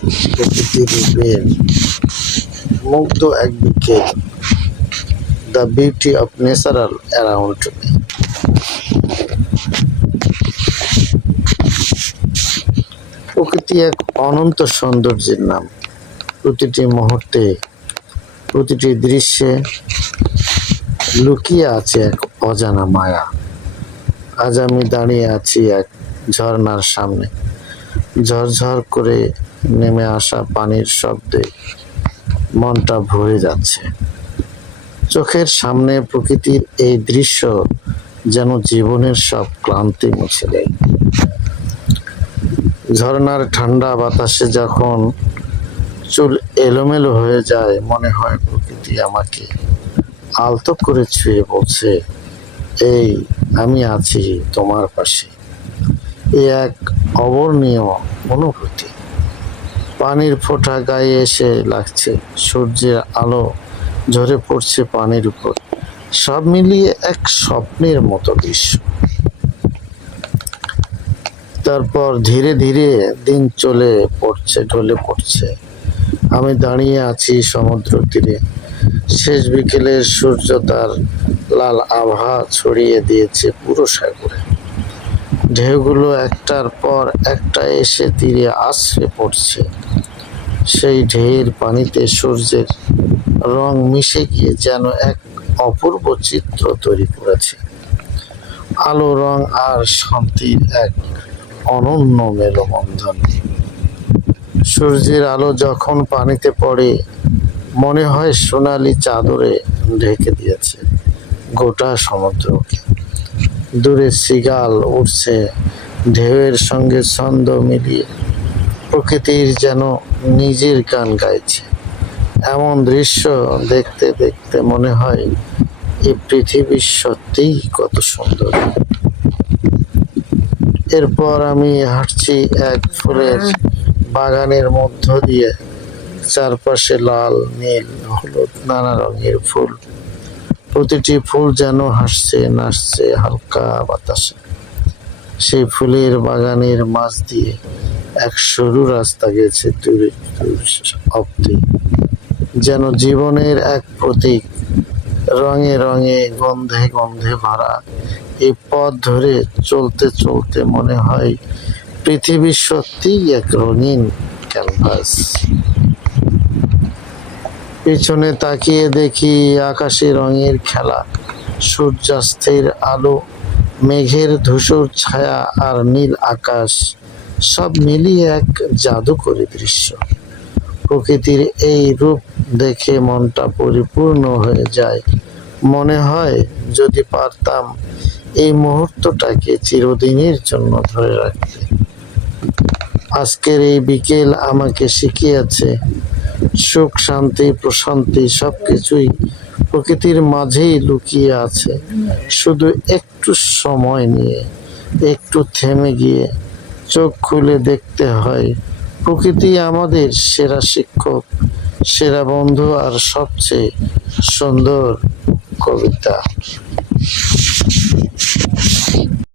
প্রকৃতির রূপের মুগ্ধ এক বিকেল, the beauty of natural around me. প্রকৃতি এক অনন্ত সৌন্দর্যের নাম। প্রতিটি মুহূর্তে, প্রতিটি দৃশ্যে লুকিয়ে আছে এক অজানা মায়া। আজ আমি দাঁড়িয়ে আছি এক ঝর্ণার সামনে। ঝরঝর করে নেমে আসা পানির শব্দে মনটা ভরে যাচ্ছে। চোখের সামনে প্রকৃতির এই দৃশ্য যেন জীবনের সব ক্লান্তি মুছে দেয়। ঝর্ণার ঠান্ডা বাতাসে যখন চুল এলোমেলো হয়ে যায়, মনে হয় প্রকৃতি আমাকে আলতো করে ছুঁয়ে বলছে, এই আমি আছি তোমার পাশে। এ এক অবর্ণীয় অনুভূতি। পানির ফোঁটা গায়ে এসে লাগছে, সূর্যের আলো ঝরে পড়ছে পানির উপর। সব মিলিয়ে এক স্বপ্নের মতো দৃশ্য। তারপর ধীরে ধীরে দিন ঢলে পড়ছে। আমি দাঁড়িয়ে আছি সমুদ্র তীরে। শেষ বিকেলের সূর্য তার লাল আভা ছড়িয়ে দিয়েছে পুরো সাগরে। ঢেউগুলো একটার পর একটা এসে তীরে আছড়ে পড়ছে। সেই ঢেউয়ের পানিতে সূর্যের রং মিশে গিয়ে যেন এক অপূর্ব চিত্র তৈরি করেছে। আলো, রং আর শান্তির এক অনন্য মেলবন্ধন। সূর্যের আলো যখন পানিতে পড়ে, মনে হয় সোনালি চাদরে ঢেকে দিয়েছে গোটা সমুদ্রকে। দূরে সিগাল উঠছে ঢেউয়ের সঙ্গে ছন্দ মিলিয়ে, প্রকৃতির যেন নিজের গান গাইছে। এমন দৃশ্য দেখতে দেখতে মনে হয় এই পৃথিবী সত্যিই কত সুন্দর। এরপর আমি হাঁটছি এক ফুলের বাগানের মধ্য দিয়ে। চারপাশে লাল, নীল, হলুদ নানা রঙের ফুল। প্রতিটি ফুল যেন হাসছে, নাচছে হালকা বাতাসে। সেই ফুলের বাগানের মাঝ দিয়ে এক সরু রাস্তা গেছে দূরে অব্দি, যেন জীবনের এক প্রতীক। রঙে রঙে, গন্ধে গন্ধে ভরা এই পথ ধরে চলতে চলতে মনে হয় পৃথিবী সত্যিই এক রঙিন ক্যানভাস। পিছনে তাকিয়ে দেখি আকাশে রঙের খেলা, সূর্যাস্তের আলো, মেঘের ধূসর ছায়া আর নীল আকাশ, সব মিলিয়ে এক জাদুকরী দৃশ্য। প্রকৃতির এই রূপ দেখে মনটা পরিপূর্ণ হয়ে যায়। মনে হয় যদি পারতাম এই মুহূর্তটাকে চিরদিনের জন্য ধরে রাখতে। আজকের এই বিকেল আমাকে শিখিয়েছে, সুখ, শান্তি, প্রশান্তি সবকিছুই প্রকৃতির মাঝেই লুকিয়ে আছে। শুধু একটু সময় নিয়ে, একটু থেমে গিয়ে চোখ খুলে দেখতে হয়। প্রকৃতি আমাদের সেরা শিক্ষক, সেরা বন্ধু আর সবচেয়ে সুন্দর কবিতা।